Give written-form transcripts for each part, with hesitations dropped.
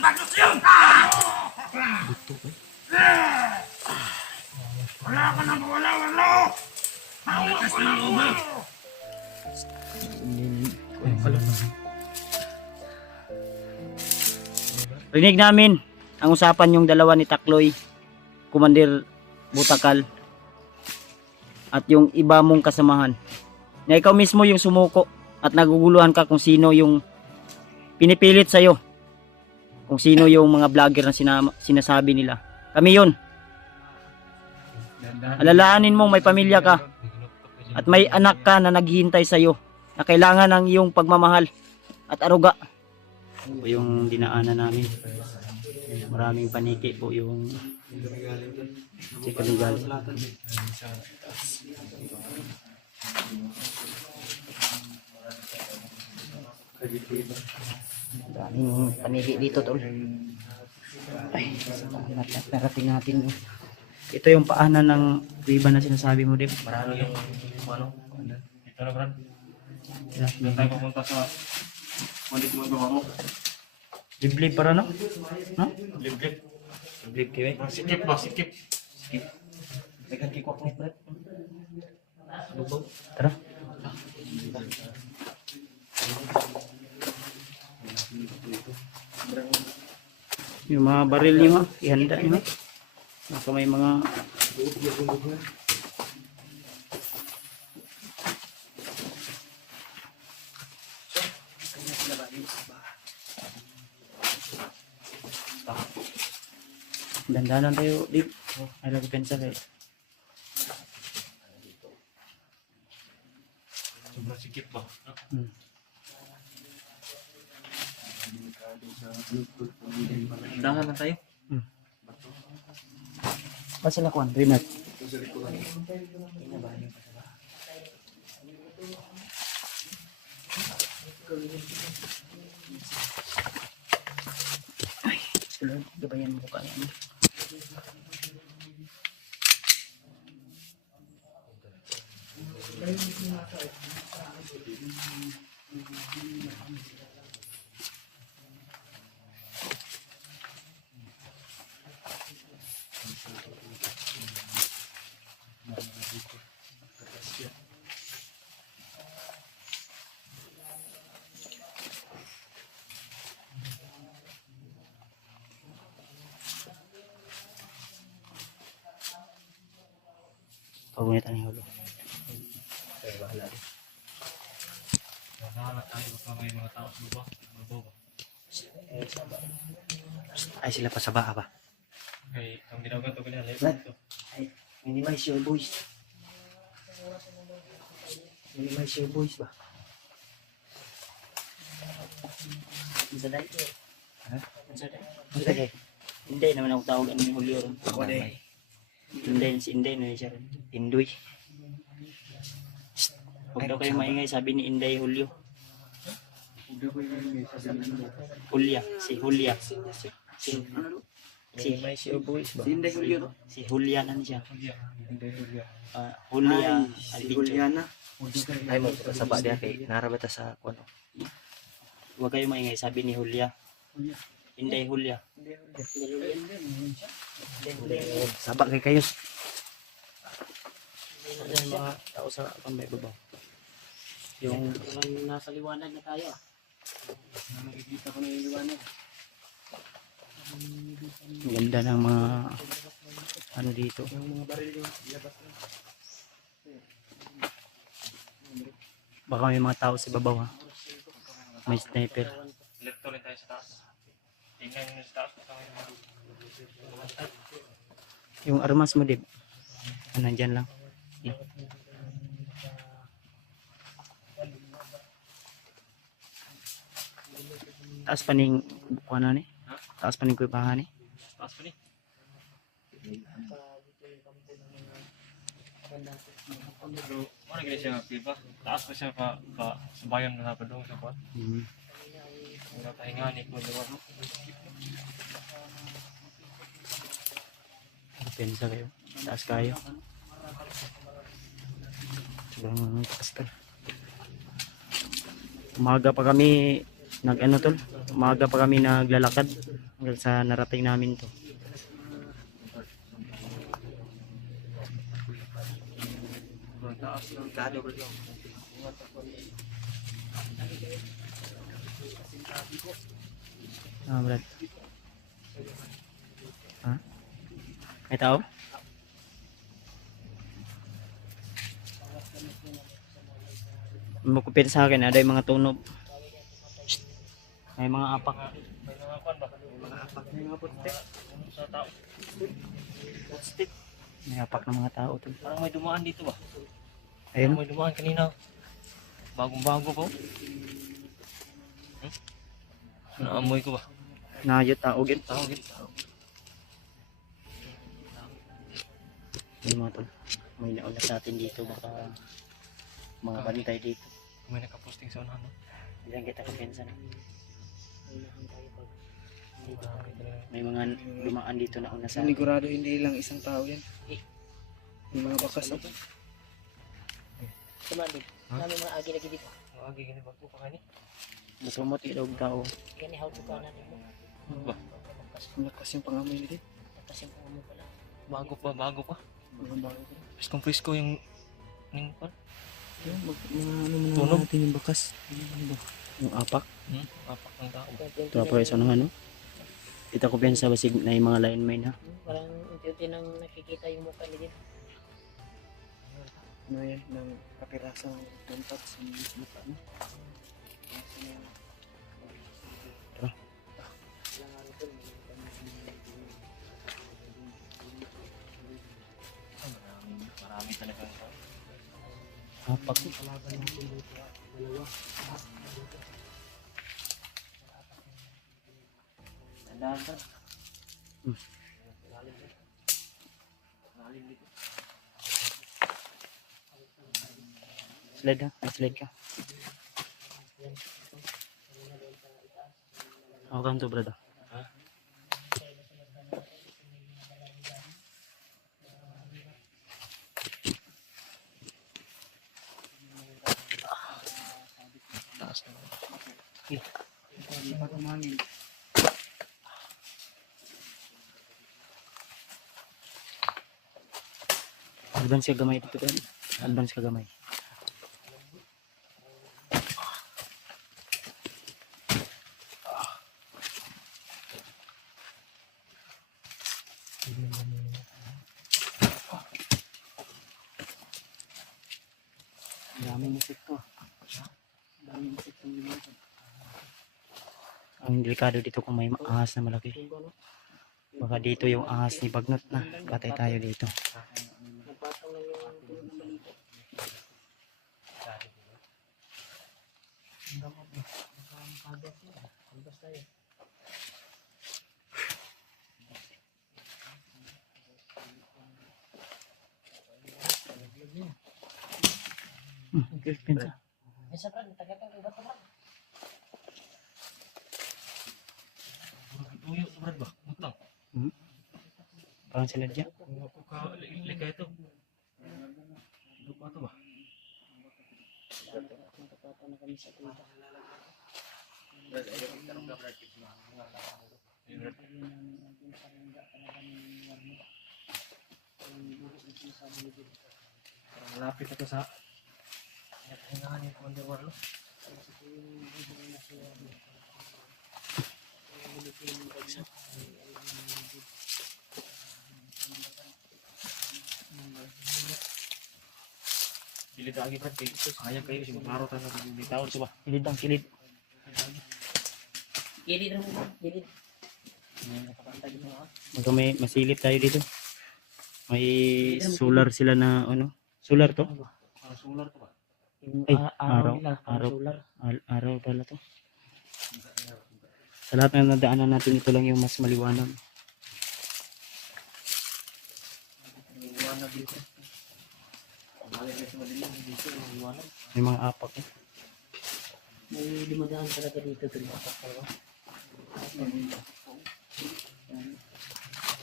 bagos yun! Wala ka na wala! Hawak ko na ulo! Rinig namin ang usapan yung dalawa ni Takloy, Commander Butakal, at yung iba mong kasamahan. Na ikaw mismo yung sumuko at naguguluhan ka kung sino yung pinipilit sa'yo. Kung sino yung mga vlogger na sinasabi nila. Kami yun. Alalaanin mong may pamilya ka at may anak ka na naghihintay sa'yo na kailangan ng iyong pagmamahal at aruga. Po yung dinaanan namin. Maraming paniki po yung Chikaligal. Daming paniki dito, tol. Ay, narating natin. Ito yung paanan ng iba na sinasabi mo, Dip. Marami yung ano? Ito na, Brad. Doon tayo pumunta sa Mandit mo mo. Liblib para, no? No? Liblib. Liblib kayo, eh. Sikip ba? Sikip. Bigyan kikwak ni Brad. Lubaw. Tara. Yung mga baril niyo, ihanda niyo. Baka may mga dandanan tayo, Dip. Ay, lagi pensa kayo. Sobrang sikip ba? Dandanan lang tayo. Ba't sila kuhan? Rinat? Ay, sila gabayan mo ka yan. Pagunit ang hulo. Ay, bahala rin. Nahanap tayo baka may mga tao sa baba. Ay, sila pa sa baka ba? Okay, ang ginagawa ito ganyan. Brad, ay, minimize your voice. Minimize your voice ba? Isa dahil ko. Ha? Isa dahil. Hindi naman ako tawag ang Julio. Ako dahil. Inday, si Inday na siya. Indoy. Huwag daw kayo maingay, sabi ni Inday Julio. Julia, si Julia. Si your voice ba? Si Inday Julio. Si Julia na siya. Julia. Si Juliana. Ay mo sa ba dia kay narabata sa kuno. Huwag kayo maingay, sabi ni Julia. Inday Julia. Sabak kay kayo. Yung mga tao sa kambay babaw. Yung nasa liwanag na tayo. Nakikita ko na yung liwanag. Ang ganda ng mga ano dito. Yung mga baril yung labas na. Baka may mga tao sa babaw, ha. May sniper. Left ulit tayo sa taas. Tingnan nyo sa taas. Yung armas mo, Dib. Nandyan lang. Taas pa ning kuha na ni. Taas pa ning kuipahan ni. Taas pa ni. Pero, ano gini siya pipa? Taas pa siya pa subayan na pa doon sa kuwan. Wala pahinga ni ko diba? Pensa kayo. Taas kayo. Sobrang taas ka. Umaga pa kami nag-ano tol. Umaga pa kami naglalakad. hanggang sa narating namin to. Ang taas ng Delikado bro. Brad. Ha? May tao? Makupit sa akin, ada yung mga tunog. Shhh. May mga apak. may mga kwan ba? Mga apak na mga putik. Sa tao. Putik. May apak ng mga tao to. Parang may dumaan dito ba? Ayun. Parang may dumaan kanina. Bagong-bago po. Naamoy ko ba? Nayo tao gid. Tao gid. Yung mga tol. May naulat natin dito baka mga bantay dito. May nakaposting sa unahan, no? Diyan kita kapensa na. Marami talaga. May mga dumaan dito na una sa Sinigurado hindi lang isang tao yan. May mga bakas ako. Kumandi. Ha? Namin mga agi lagi dito. Agi gini ba po pa kani? Masumot ilog tao. Gani how to kanan mo. Ba? Ang lakas yung pangamoy nila. Tapos yung mo pala. Bago pa. Mga bago ko. Presko yung kwan. Ano Tunog? natin yung bakas. Yung apak. Apak ng tao. Ito pa isa nung ano. Kita ko pensa basig na yung mga lineman ha. Parang unti-unti nang nakikita yung mukha nila dito. Ano yan, ng kapirasang tuntat sa mukha mo. Marami talaga ang tao. Apak. Tandaan ka. Hmm. Lalim dito. Slide ha. May slide ka. Ako kan to brother. Taas na. Hindi pa tumangin. Advance ka gamay dito kan. Advance ka gamay. Daming insekto. Daming insekto dito. Ang delikado dito kung may ahas na malaki. Baka dito yung ahas ni Bagnot na. Patay tayo dito. Nagpatong lang yung tulog ng balita. Basta yun. Okay, pensa. Isa Brad, tagatang iba pa Brad. Tuyo sa brad ba? Utang. Parang sila dyan. Kung ako ka likay ito. Lupa ito ba? Nakapata na kami sa tuta. Parang lapit ito sa hingahan yung Commander Warlo. Pilid lagi brad kay sayang kayo si maklaro tayo ng bitaw siya ba? Kilid ang kilid. Gilid rin mo. Gilid. Baka may masilip tayo dito. May solar sila na ano. Solar to? Parang solar to ba? Yung Ay, araw araw. nila. Araw. Solar. Araw pala to. Sa lahat ng nadaanan natin, ito lang yung mas maliwanag. Liwanag dito. Malay kasi madilim dito yung liwanag. May mga apak eh. May dumadaan talaga dito. Tumatak talaga.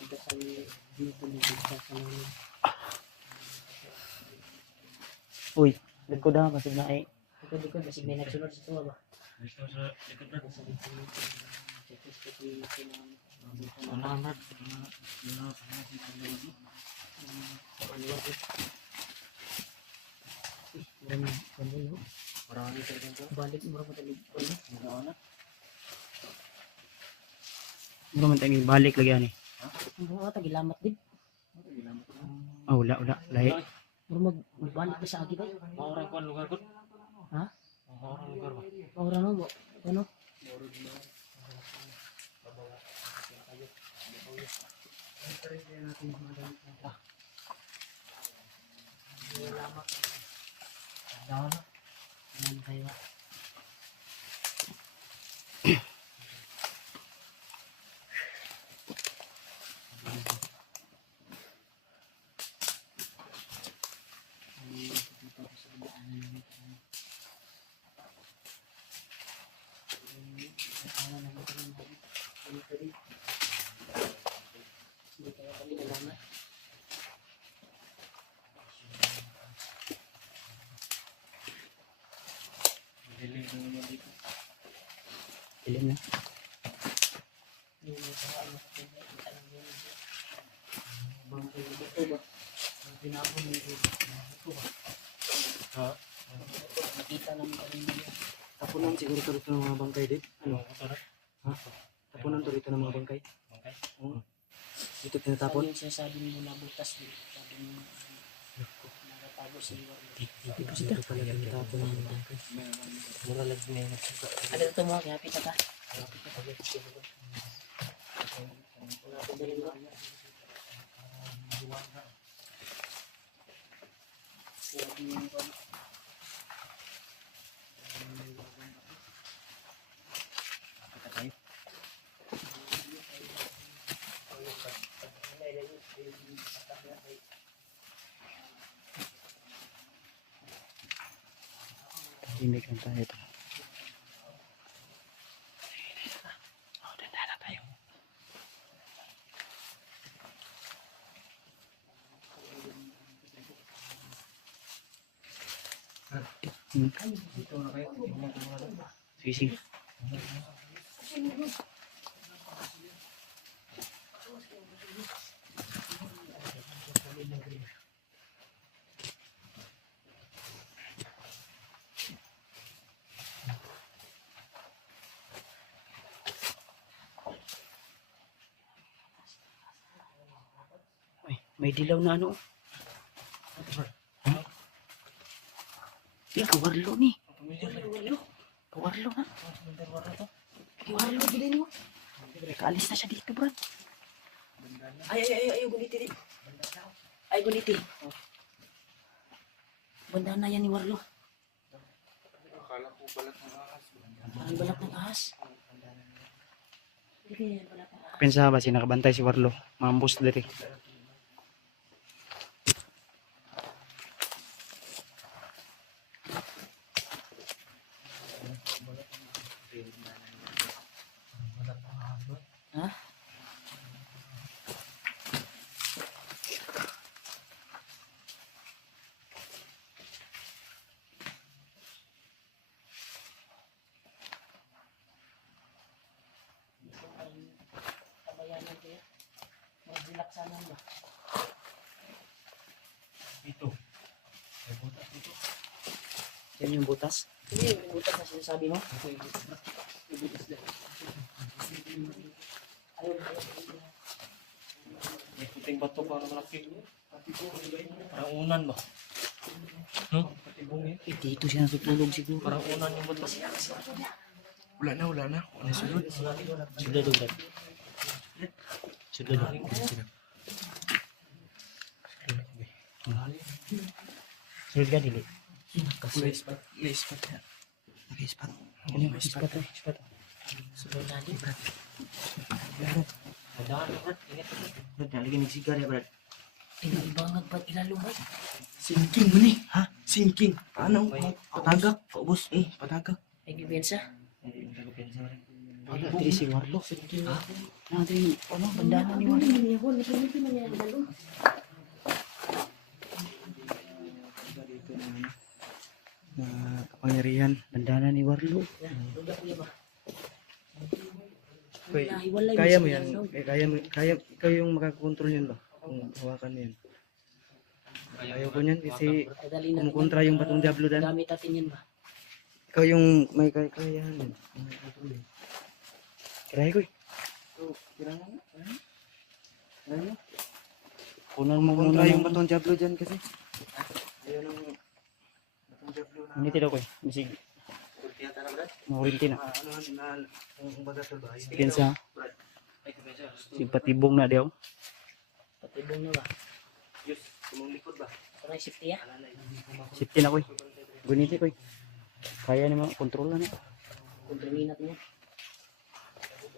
Dito sa namin. Uy, likod ha, kasi na ay. Likod-likod. Kasi may nagsunod sa tuwa ba? Dito sa likod brad. Sa likod. Check-check namin. Ano Brad? Marami talaga ito. Balik mo rin matalig. Ano man tayo balik lagi ani. Ang mga tagilamat din. Oh, wala. Lahi. Mura magbalik ka sa agi ba? Maurang ko lugar ko. Ha? Maurang lugar ba? Maura no mo. Ano? Daw na. Ano kayo? Dilim na naman dito. Dilim na. Ha? Nakita namin kami Tapunan siguro to dito ng mga bangkay dit. Ano? Ito na? Ha? Tapunan to dito ng mga bangkay. Okay. Oo. Dito tinatapon. yung sinasabi mo na butas din. Sabi mo nakatago sa iwan. Dito pala tinatapon ng mga bangkay. Mura lang na yun. Ano ito mo? Kapit ka? Timik lang tayo ito. Dito na kayo. Tingnan ko mga Sige, sige. Ay, may dilaw na ano. Kawarlo ni. Kawarlo na. Kawarlo, bilhin mo. Kaalis na siya dito, bro. Ay, guniti din. Ay, guniti. Banda na yan ni Warlo. Akala ko balat ng ahas. Ang balat ng ahas. Hindi yan balat ng ahas. Pensa ba si nakabantay si Warlo? Mambus diri. Ha? Kabayanan kaya. Mag-relax sana ba? Dito. May butas dito. Yan yung butas. Hindi, yung butas na sinasabi mo. May puting bato para malaki. Parang unan ba? Patibong eh. Eh, dito siya natutulog siguro. Parang unan yung bato. Wala na. Ano sunod? Sudah do, Brad. Sudah do. Sunod ka, dili. Laispat ya. Laispat. Ano yung ispat eh? Ispat. Sunod na din. Madaan na Brad. Ingat ako. Brad, nalagyan ng sigar ya, Brad. Tinalibangan ba't ilalumay? Sinking mo ni. Ha? Sinking. Paano? Patagak. Paubos. Patagak. Ay, gibensa. Hindi ko pinsa rin. Dili si Warlo. Ha? Natin, ano, bandana ni Warlo. Na kapangyarihan, bandana ni Warlo. Okay. Nahiwalay Kaya mo sila yan. daw. Kaya, ikaw yung makakontrol yun ba? Kung hawakan mo yan. Ayaw ko niyan kasi Padali natin kumukontra yung batong Diablo dan. Gamit natin yan ba? Ikaw yung may kakayahan yan. Kirahay ko eh. Kunan mo Kontra muna yung yung batong Diablo dyan kasi. Ayaw ng batong Diablo na. Hindi tilo ko. Misig. Tiyata na brad. Mahurinti na. Ano na ang baga sa bahay. Kinsa. Ay, kumensya. Si patibong na diyaw. Patibong na ba? Diyos, kumong likod ba? Ito na yung safety ya? Safety na ko. Guniti ko. Kaya naman kontrolan na. Kontrolin natin yan.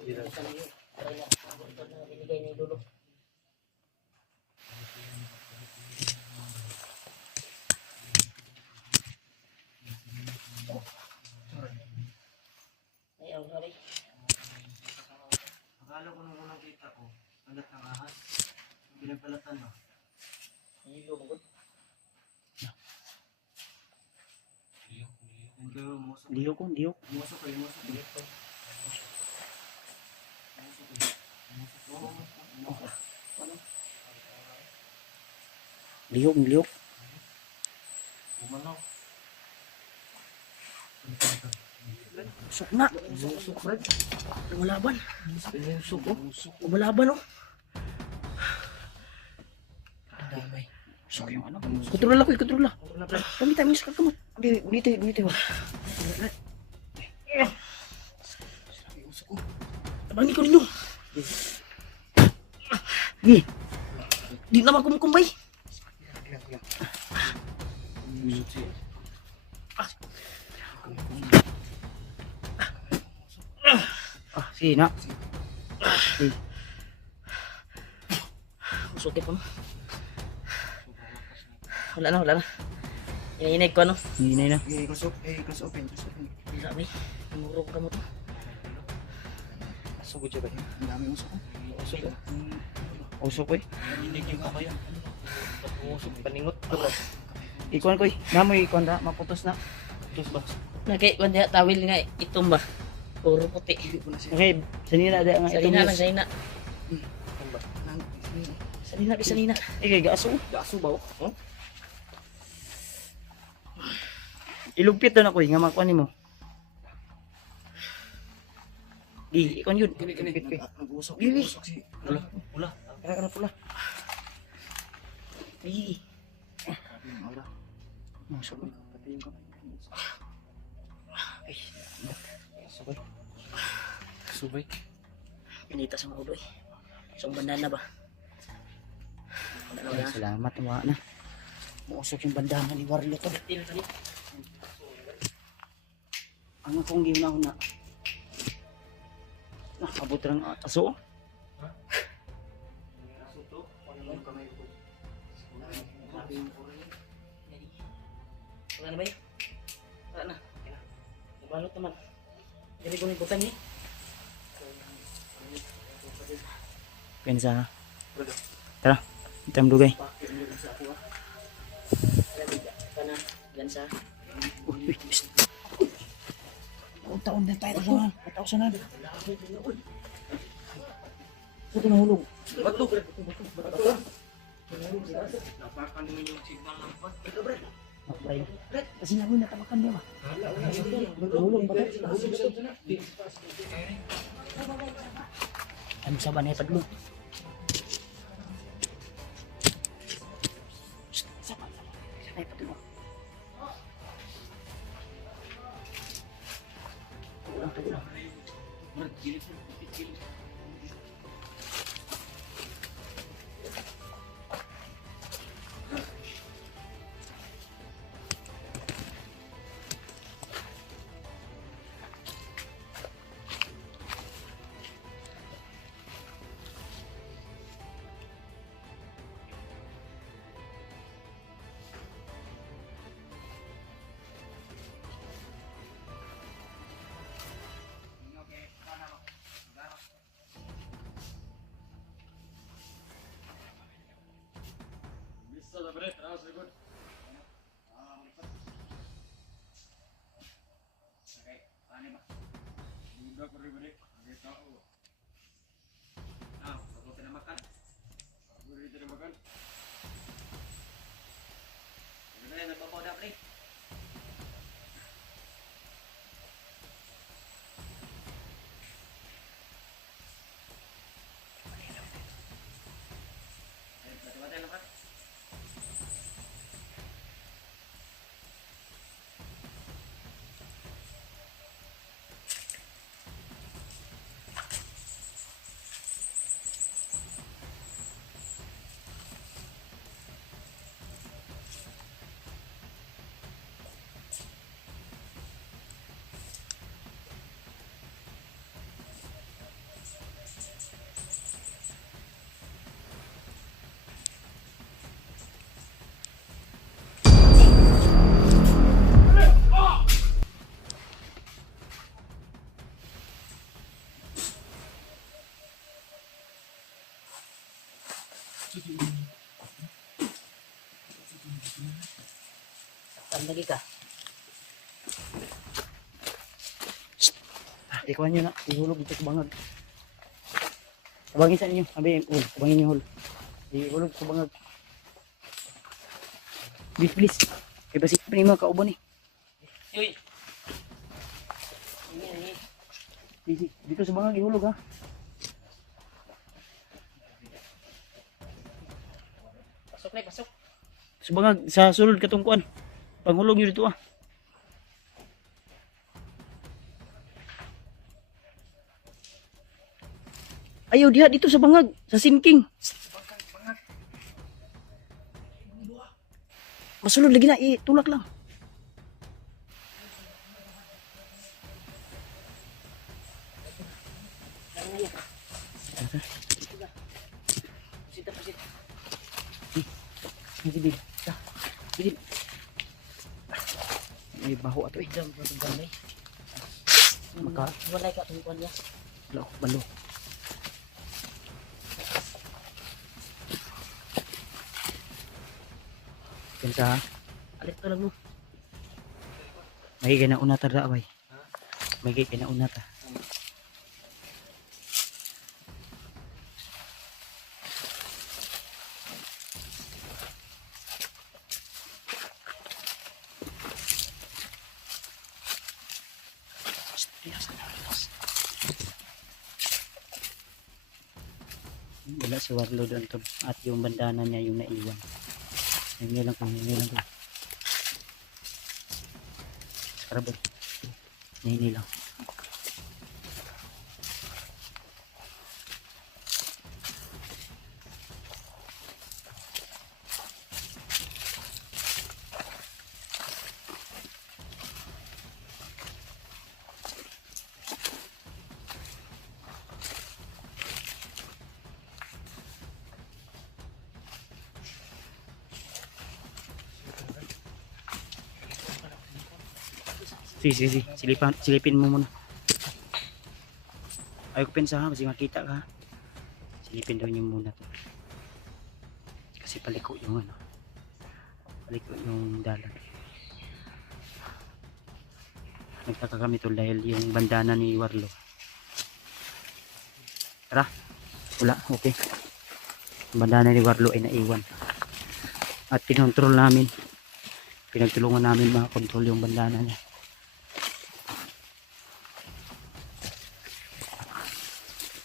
Isa na yun. Try na. Ito na binigay ni Lolo. Ay, ang sorry. Akala ko nung unang kita ko, agat ng ahas. Pinagpalatan ba? Hilo mo gud. Yan kayo, musok. Diyo ko, diyo. Musok kayo, musok kayo. Liyok, liyok. Bumalaw. Usok na. Usok, Fred. Lumalaban. Usok, oh. Lumalaban, oh. Damay. Sok yung ano. Kontrol ako, kontrol lang. Pamita, minus ka kamot. Dito. Abangi ko ninyo. Gi. Di naman kumukumbay. Sige na. Usokit pa mo. Wala na. Iniinig ko, ano? Hinay na. Close open. Wala, may. Murog ka mo to. Sugod siya ba? Ang dami usok ko. Usok, oh. Usok ko eh. Hindi yung kakayan. Usok, paningot. Ikuan ko eh. Namoy ikuan da. Maputos na. Putos ba? Nagkay, wala tawil nga itom ba? Puro puti. Okay. Sanina da nga itong Salina lang, news. salina. Salina. Ikay gaso. Gaso ba? Oh? Ilugpit doon ako eh. Nga makuan mo. Gi, ikuan yun. Kini. Ilugpit ko eh. Nag-usok. Gili. Nag-usok si... Pula. Kaya ka na pula. Ay, Aura. Masok ko. Pati yung kamay. Ay. Subay. Subay. pinita sa ulo eh. So, bandana ba? Ano Ay, na? salamat. Mga na. Mausok yung bandana ni Warlo to. Til ka niya. Ano kong ginaw na? Nakabot lang aso. Wala na ba yun? Wala na. Nabalot naman. Jadi ko ng butang eh. Pensa. Tara. Itam dugay. Kana, gansa. Uy, psst. Taon na tayo sa patausan na. Ito nahulog. Napakan naman yung signal ng bot. Okay. Kasi namin natapakan niya ba? Nahulog ba tayo? Ano sa banay padlo? Sakay padlo. Ulang padlo. Saktan lagi ka. Ikuhan nyo na. Ihulog dito sa bangag. Kabangin sa inyo. Sabi, kabangin nyo hul. Ihulog sa bangag. Please, please. Kaya ba siyempre mga kaubo ni? Uy. Ini. Please, dito sa bangag ihulog ha. Pasok na, pasok. Sa bangag, sa sulod katungkuan. Panghulog nyo dito ah. Ayaw diha dito sa bangag, sa sinking. Masulod lagi na, itulak lang. Pusita, pusita. Sige, sige. May baho ato eh. Jam, jam, balay. Maka, Walay ka tungkuan niya. balo. Pensa ha? Alit ka lang mo. May kaya una ta daaway. May kaya una ta. Wala si Warlo doon to. At yung bandana niya yung naiwan. Hingi lang ko. Skarabon. Hingi lang. Sige. Silipin mo muna. Ayaw ko pensa ha, kasi makita ka. Silipin daw niyo muna to. Kasi paliko yung ano. Paliko yung dalan. Nagtaka kami to dahil yung bandana ni Warlo. Tara. Wala, okay. Yung bandana ni Warlo ay naiwan. At kinontrol namin. Pinagtulungan namin makakontrol yung bandana niya.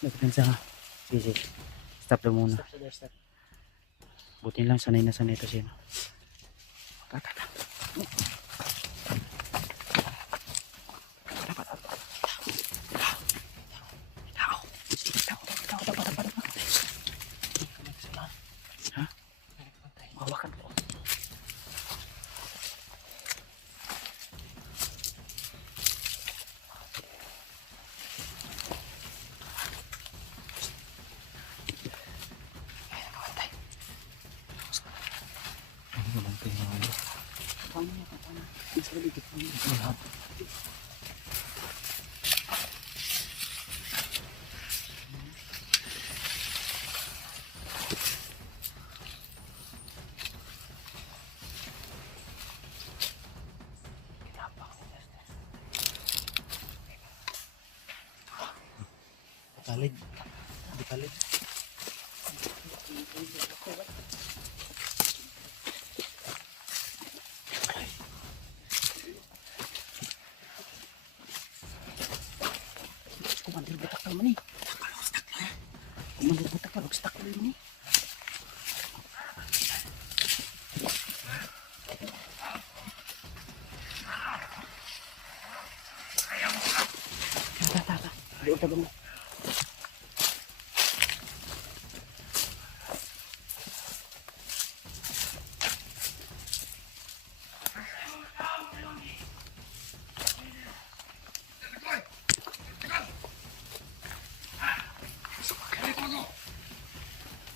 Nagpensa ha. Sige. Stop lang muna. Stop. Buti lang sanay na sanay ito siya. Tata. Ha? Mawakan po. Talid. Kumandir butak ka man eh. Kumandir butak ka, lugstak ka man eh. Tata. Ayun tagal mo.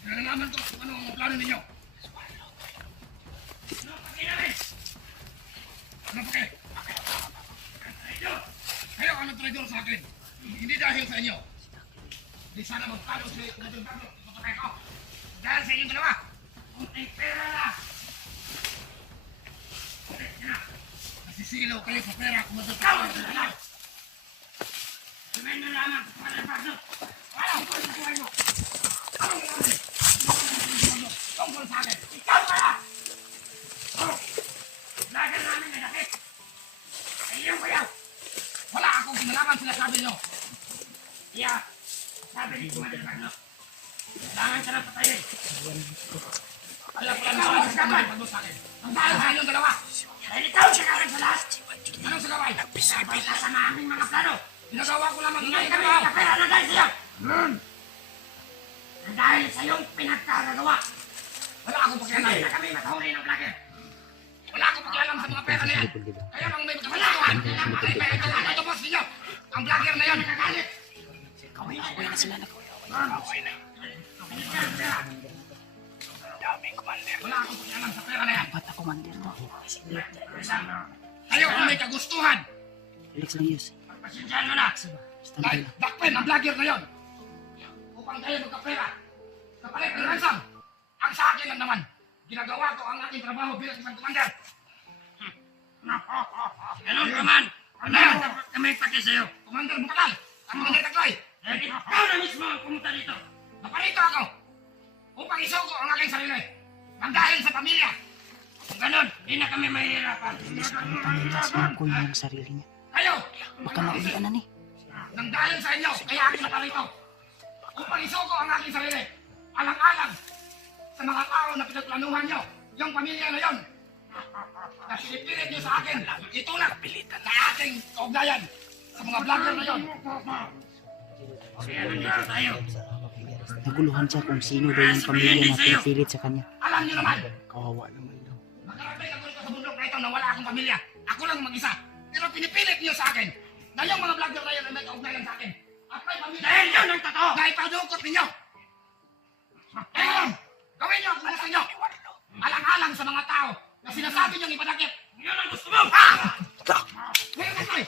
Nalalaman ko kung ano ang plano ninyo. Ano pa kayo? Kayo ang nagtraidor sa akin. Hindi dahil sa inyo. Hindi sana magpalo si Kumadong Pablo. Ipapatay ko. Dahil sa inyong dalawa, may pera na. Nasisilaw kayo sa pera kung matatawa sa lahat. Sabihin na lamang sa pagkakasok. Walang kung sa buhay mo. Anong gawin? Tungkol sa akin. Ikaw kaya! Oh! Lagan namin na nakit. Ayaw kayo! Wala akong kinalaman sinasabi nyo. Kaya, sabi ni Commander Magno, kailangan ka na patayin. Alam ko lang na wala sa kamay pag sa akin. Ang dahil sa inyong dalawa. Dahil ikaw siya karin sa lahat. Anong sa gaway? Sabay ka sa aming mga plano. Ginagawa ko lamang ngayon kami ang pera na dahil sa'yo. Dahil sa iyong pinagkagagawa. Wala akong pakialam na kami matahuli ng vlogger. Wala akong pakialam sa mga pera na yan. Kaya nang may magkakalaman, ay pera ka na ito boss ninyo. Ang vlogger na yan nakagalit. Kaway na sila. Kaway na. Daming Commander. Wala akong pakialam sa pera na yan. Ba't na Commander mo? Ayaw kung may kagustuhan. Relax lang, Yus. Pasensyahan mo na. Dahil dakpin ang vlogger na yon. Upang tayo magkapera. Kapalit ng ransom. Ang sa akin lang naman. Ginagawa ko ang aking trabaho bilang isang commander. Ganun ka man. Ano yan? Kami pati sa'yo. Commander Bukal. Ang Commander Takloy. Ikaw na mismo ang pumunta dito. Naparito ako. Upang isuko ang aking sarili. Nang dahil sa pamilya. Kung ganun, di na kami mahihirapan. Sumuko yung sarili niya. Kayo! Baka naulian na ni. Nang dahil sa inyo, kaya akin naparito. Upang isuko ang aking sarili. Alang-alang sa mga tao na pinagplanuhan nyo, yung pamilya na yon. Na pinipilit nyo sa akin, itulak sa aking kaugnayan sa mga vlogger na yon. Kaya nandito tayo. Naguluhan siya kung sino daw yung pamilya na pinipilit sa kanya. Alam nyo naman, Kawawa naman daw. makarating ako rito sa bundok na ito na wala akong pamilya. Ako lang mag-isa. Pero pinipilit nyo sa akin na yung mga vlogger na yun ay may kaugnayan sa akin. At may pamilya. Dahil yun ang totoo! Na ipadukot ninyo! Ngayon, gawin nyo ang gusto nyo! Alang-alang sa mga tao na sinasabi nyong ipadakip. Yun ang gusto mo! Ngayon ka tayo!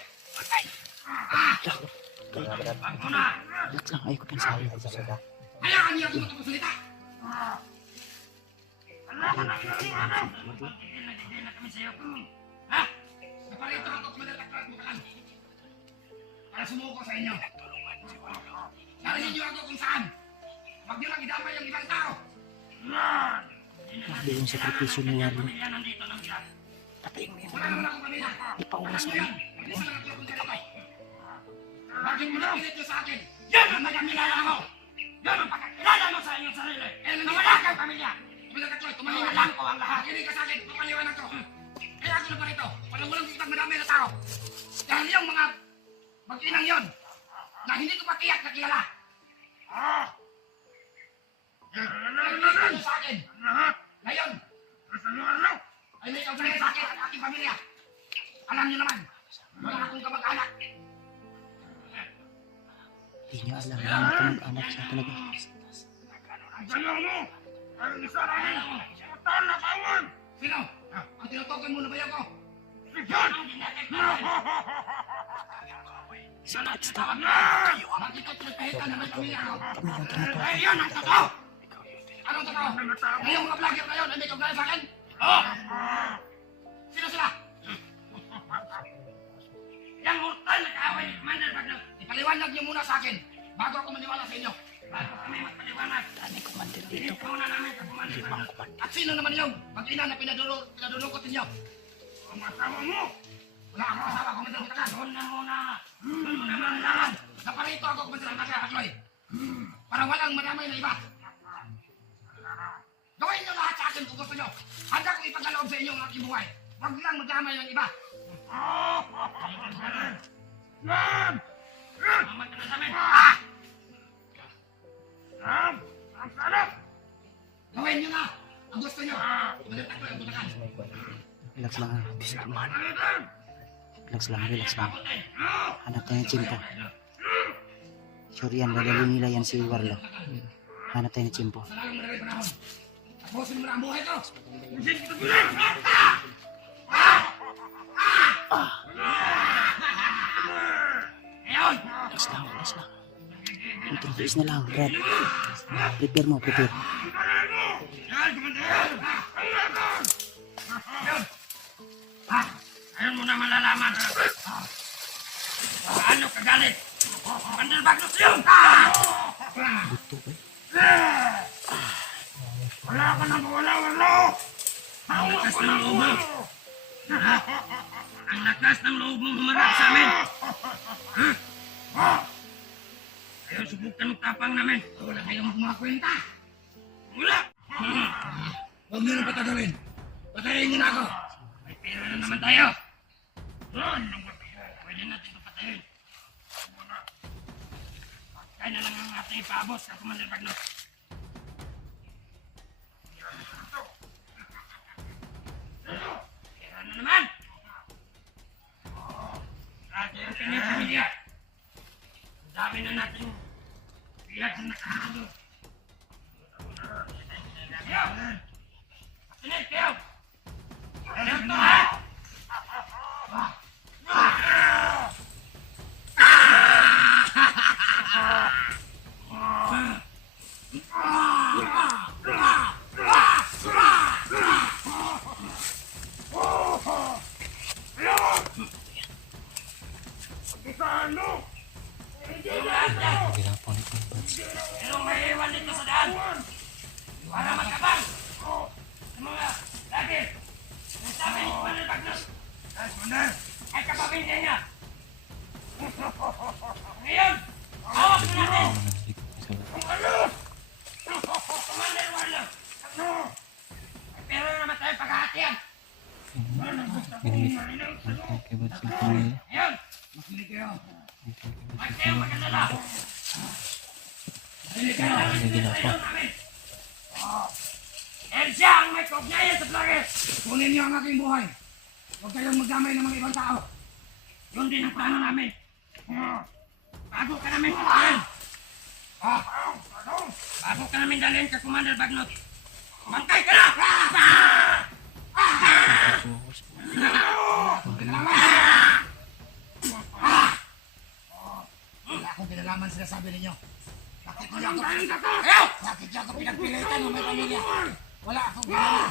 Ako na! Relax lang, ayaw ko pinsabi. Hayaan niyo ako magpapagsalita! Nagigil na kami sa'yo. Ha? Naparito ako kumadalaklat mo kalan. Para sumuko sa inyo. Narinig niyo ako kung saan. Huwag niyo lang idamay yung ibang tao. Grabe yung sakripisyo ni Warlo. Pamilya nandito lang siya. Patayin mo yan. Wala naman akong pamilya. Ipawalas mo Yan. yan. Isa lang ako kung dito. Bakit mo napilit niyo sa akin? Yan ang nagkamilala mo! Yan ang pagkakilala mo sa inyong sarili! Eh, wala kang pamilya! Kumilagatoy, tumahinga lang ko ang lahat. Makinig ka sa akin, papaliwanag ko. Kaya ako na pa rito, walang kitang madami na tao. Dahil yung mga mag-inang yon, na hindi ko pa tiyak na kilala. Nandito nyo sa akin. Ngayon, ay may kaugnayan sa akin at aking pamilya. Alam nyo naman, wala akong kamag-anak. Hindi niya alam na kamag-anak siya talaga. Sino? Ang tinutukoy mo na bayan ko? Ang dinatagpan. Si Podstar. Bakit ka pinagpahitan na may pamilya ko? Kami yung tinatawag. Eh, yun ang totoo! Anong totoo? Ngayong mga vlogger na yun ay may kaugnayan sa akin? Oo! Sino sila? Yang hotel na kaaway ni Commander Bagno. Ipaliwanag niyo muna sa akin bago ako maniwala sa inyo. Bago kami magpaliwanag. Dami Commander dito. Ipagawa na namin sa Commander Limang Bagno. Commander. At sino naman yung mag-ina na pinadulukot ninyo? Ang asawa mo! Wala akong asawa, Commander Bagno. Doon na muna! Doon mo naman lahat! Naparito ako, Commander Bagno. Para walang madamay na iba. Gawin niyo lahat sa akin kung gusto niyo. Handa kong ipagkaloob sa inyo ang aking buhay. Huwag lang magdamay ng iba. Ma'am! Mamat ka na sa amin! Ang sarap! Gawin niyo na! Ang gusto niyo! Magandang ko yung butakan. Relax lang. Relax lang, relax lang. Hanap tayo ng chimpo. Sure yan, dadali nila yan si Warlo. Hanap tayo ng chimpo. Sa lalong madaling panahon. Tapusin mo na ang buhay ko! Ngayon! Relax lang, relax lang. Control face na lang, Brad. Prepare mo, prepare. Ayun mo na malalaman. Paano kagalit? Commander Magnus yun! Wala ka nang wala, Warlo! Ang lakas ng loob mo! Ang lakas ng loob mong humarap sa amin! Ayaw subukan ng tapang namin! Wala kayong magmakwenta! Wala! Huwag nyo na patagalin! Patayin nyo na ako! May pera na naman tayo! Pwede natin ito patayin! Kaya na lang ang ating ipaabos sa Commander Magnus! Pera na naman! Lagi ang kanyang pamilya! Ang dami na natin biyak na nakahalo! Kayo! Pakinig kayo! Kayo ito ha! Anong may iwan dito sa daan? Para magkabang! Sa mga lagi! Ang sabi ni Commander Magnus! Ay kapamilya niya! Ngayon! Hawak na natin! Commander Warlock! May pera na naman tayo paghahatian! Ngayon! Makinig kayo! Huwag kayong mag-alala! Makinig kayo! Dahil siya ang may kaugnayan sa plage! Kunin niyo ang aking buhay! Huwag kayong magdamay ng mga ibang tao! Yun din ang plano namin! Bago ka namin patayin! Bago ka namin dalhin ka Commander Magnus! Bangkay ka na! Wala akong pinalaman sinasabi ninyo! Bakit niyo ako pinagpilitan ng may pamilya? Wala akong ginawa!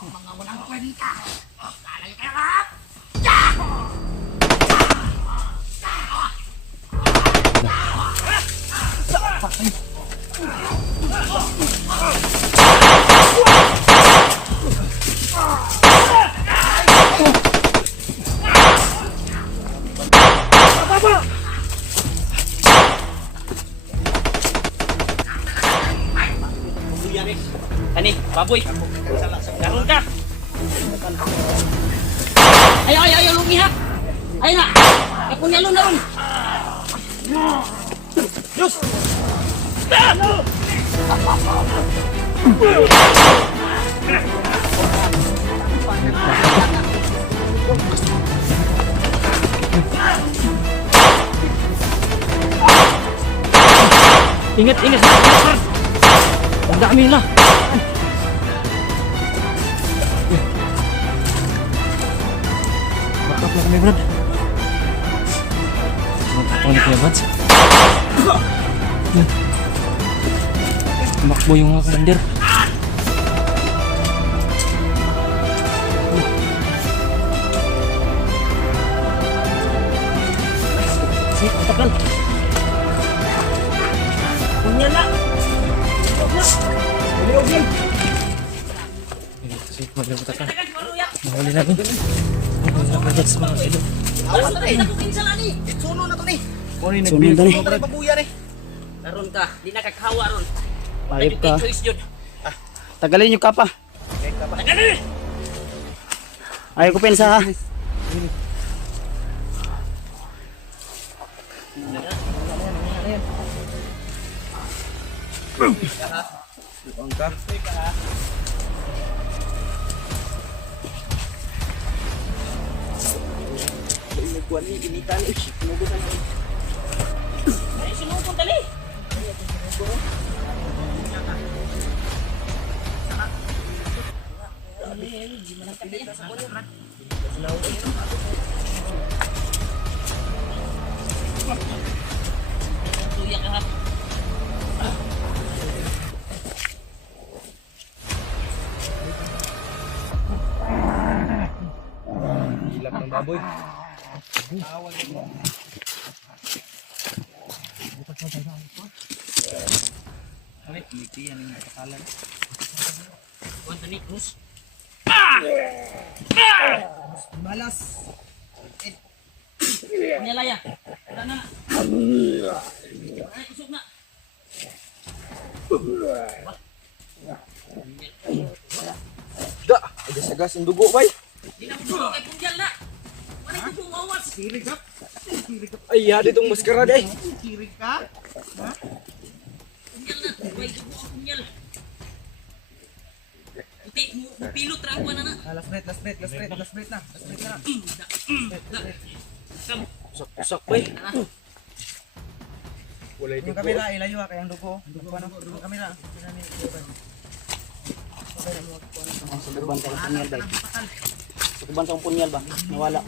Mga walang kwenta! Lalay ka ka! Kani, baboy. Karon ka. Ayo, lumiha. Ayo na. Kapunyalo na ron. Ingat. Ang dami na. Makap lang kami, Brad. Makapal ni Kuya Bads. Tumakbo yung mga commander. Sige, tagal. Punya na. Sige, maglabutakan. Mahuli na rin. Mahuli na agad sa mga ilo. Awas na rin. Pinsan ani. Suno na to ni. Sunod na rin. Tayo pabuya ni. Karon ka, di na kakawa ron. Payip ka. Choice jud. Tagalin yung kapa. Tagalin. Ayaw ko pensa ha. Ay, sinupon dali. Tuya ka ha. baboy. Kuan tani Cruz. Malas. Nyalaya. Wala na. Ay kusog na. Da, ada sagas ang dugo bay. Di na mo dugo kay punjal na. Wala ko pong awas. Ay, hadi tong maskara day. Punjal na. Way dugo ang punjal. Iti mo pilot ra ko na na. Last breath na. Kam. Usak bay. Wala Yung ito. kamera, ilayo kaya ang dugo. Dugo ano? Yung kamera. Sa tuban sa punyal ba? Sa tuban sa punyal ba? Nawala.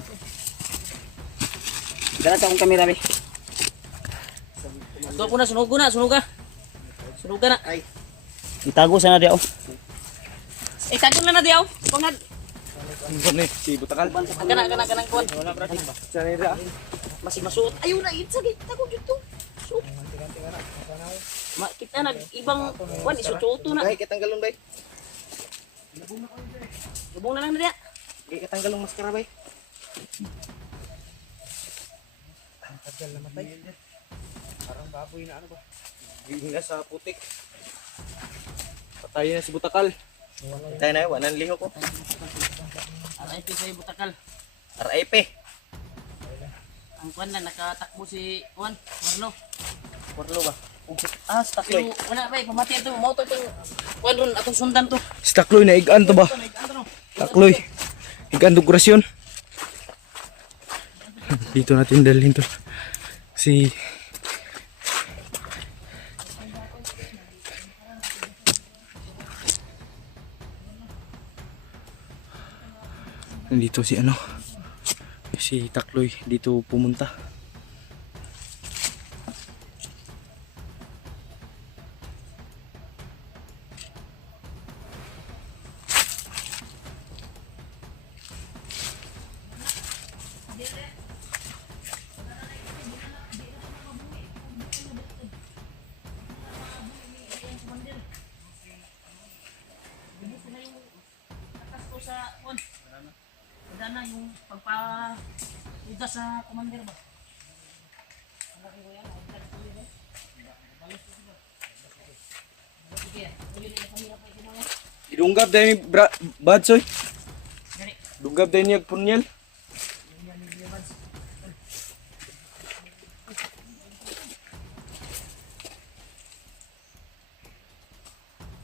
Dala sa akong kamera be. Sunog na, sunog na, sunog ka. Sunog ka na. Itago sana di ako. Tago na na diyaw. Pangag. Ni si Butakal. Kana kuan. Sanira. Masih masuot. Ayun na, sakit. Tago dito. So. Kita nag ibang kuan isututo na. Bay, katanggalon bay. Subong na lang na diya. Gay katanggalon maskara bay. Parang baboy na ano ba? Hinga sa putik. Patayin na si Butakal. Patay na yun, wanan liho ko. RIP sa Butakal. RIP. Ang kuan na nakatakbo si Juan Warno. Porlo ba? Pero wala ba pamati ito mo to kuan ron atong sundan to. Si Takloy na igaan to ba? Takloy. Igaan to kurasyon. Dito natin dalhin to. Si nandito si ano, si Takloy dito pumunta. Sa kuan. Wala na yung pagpa-uda sa commander ba? Idunggab dahil ni Badsoy. Dunggab dahil niya punyal.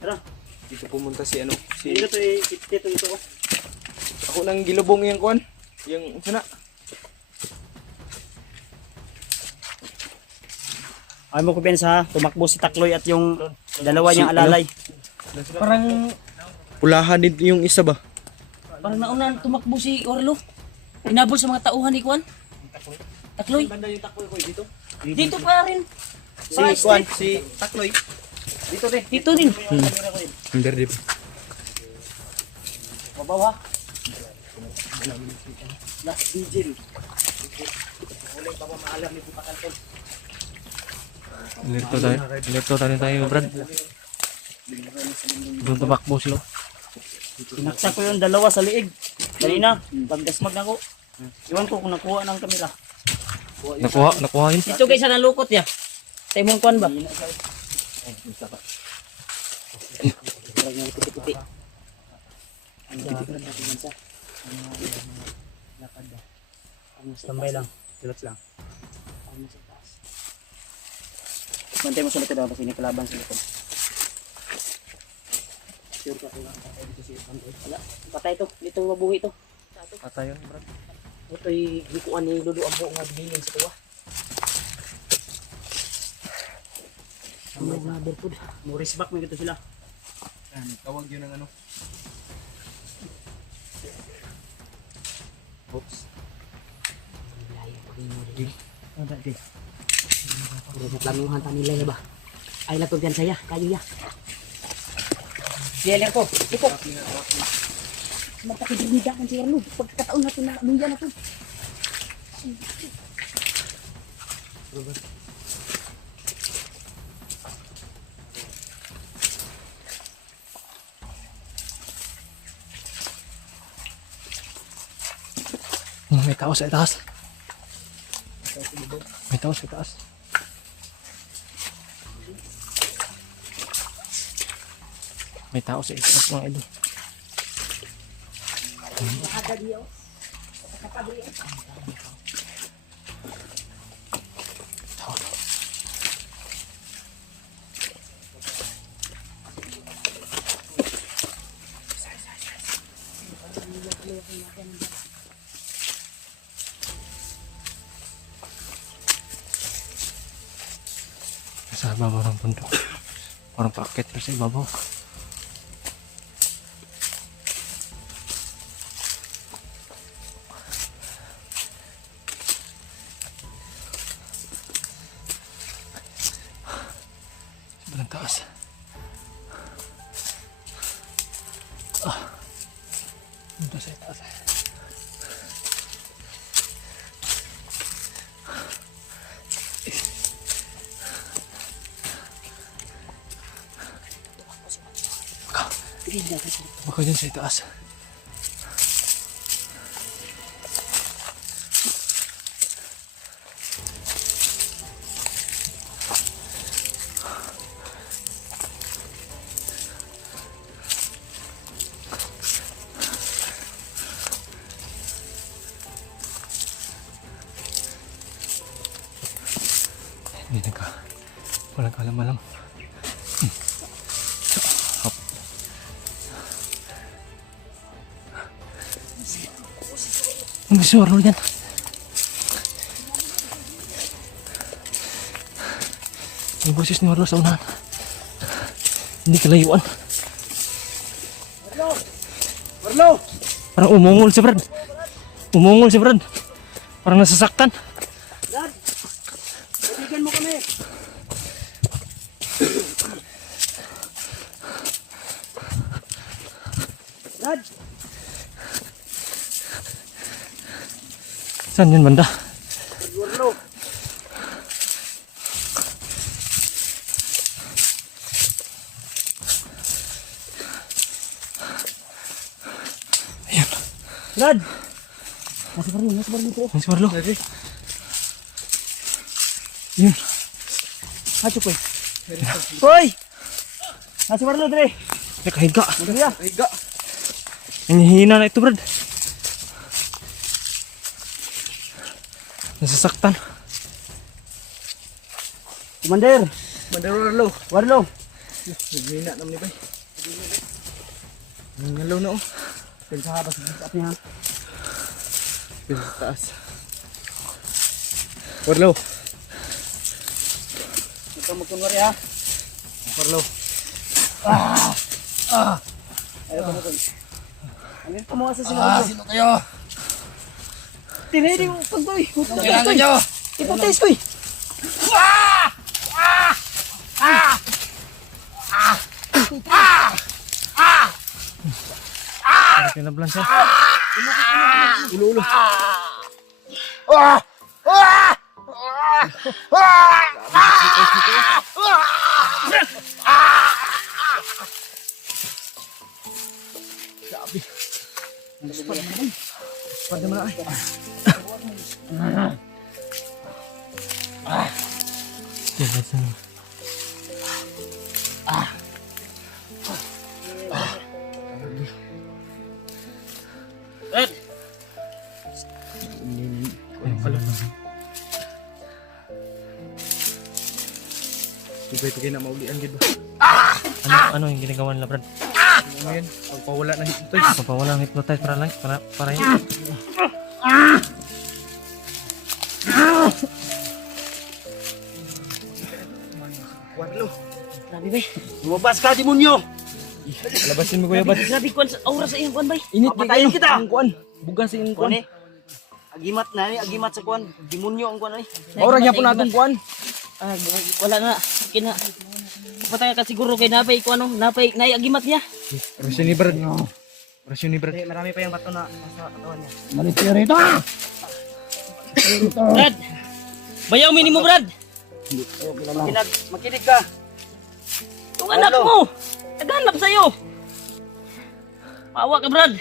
Tara. Dito pumunta si ano, si Dito to ito ko. ako nang gilubong yung kuan. Yung sana. Ay mo ko pensa tumakbo si Takloy at yung dalawa niyang alalay. Parang Pulahan din yung isa ba? parang nauna tumakbo si Orlo. Inabol sa mga tauhan ni Kuan. Takloy. Banda yung Takloy ko dito. Dito pa rin. Si kuan, si Takloy. Dito din. Dito din. Under di ba? Babaw ha. Last vigil. Wala pa ba maalam ni Butakal ko. Lito tayo, Brad. Doon tumakbo sila. Pinaksa ko yung dalawa sa liig. Kanina, pagdasmag na ko. Iwan ko kung nakuha ng kamera. Nakuha yun. Dito guys sa nalukot ya. Sa imong Kuan ba? Puti-puti. Tambay lang. Relax lang. Bantay mo sa likod ha, kasi may kalaban sa likod. Sure ka kung patay dito si Bantay. Wala, patay to. Dito mabuhi to. Patay yun, Brad. Ito'y gikuan ni Lulu ang buong nga bilin sa tuwa. Ang mga berpud. Moris back mo gito sila. Tawag yun ng ano. Oops. Puro sa planuhan pa nila ya ba? Ay lang kumpiyansa ya, kayo ya. Diyan ko. Ito. Magpakidinigan si Arlo. Pagkataon natin na luya na to. May tao sa itaas. May tao sa itaas. May tao sa itaas mga idol. Sa ibabaw ng bundok. Parang paakit na sa ibabaw. Sobrang taas. Dito sa taas. Baka dyan sa itaas. Hindi ka. Walang kalam-alam. Ang gusto mo yan. Ang boses ni Marlo sa unahan. Hindi kalayuan. Warlo! Parang umungol si Brad. Umungol si Brad. Parang nasasaktan. Dad! Kaibigan mo kami! Dad! Saan yun banda? Warlo! Ayun. Dad! Nasa barlo po. Ang si Marlo. Yun. Hacho po eh. Hoy! Nasa barlo, Dre! Nakahiga. Maganda. Higa. Ang hihina na ito Brad. Nasasaktan. Commander! Commander Warlo! Warlo! Naghihina naman ni Bay. Ngalaw na oh. Pensa ka ba sa taas niya? Pensa sa taas. Warlo! Huwag kang magkunwari ha. Warlo. Ayaw ka mo kung. Ano ka mga sa sinunod? Sino kayo? Tinay mo pagdoy. Kailangan nyo. Ipag-taste ko eh. Kinablan siya. Ulo-ulo. Sabi. Spad naman ay. Tugay-tugay na maulian gid ba? Ano yung ginagawa nila Brad? Ano yan? Pagpawala ng hypnotize. Pagpawala ng hypnotize para yun. Warlo. Grabe bay. Lumabas ka, demonyo! Labasin mo kuya Brad. Grabe kuan sa aura sa iyong kuan bay. Init Papatayin kita! Ang kuan. Bugan sa iyong kuan. Kuan eh. Agimat na ni, agimat sa kuan. Demonyo ang kuan eh. Maura niya po natong kuan. Ah, wala na. Kina. Patay ka siguro kay napay ko ano, napay naiagimat niya. Rasyon ni Brad. Rasyon ni Brad. Marami pa yung bato na nasa katawan niya. Malit siya rito ah! Brad! Bayaw minimo, Brad! Makinig ka. Yung anak mo! Naghanap sa'yo! Maawa ka, Brad!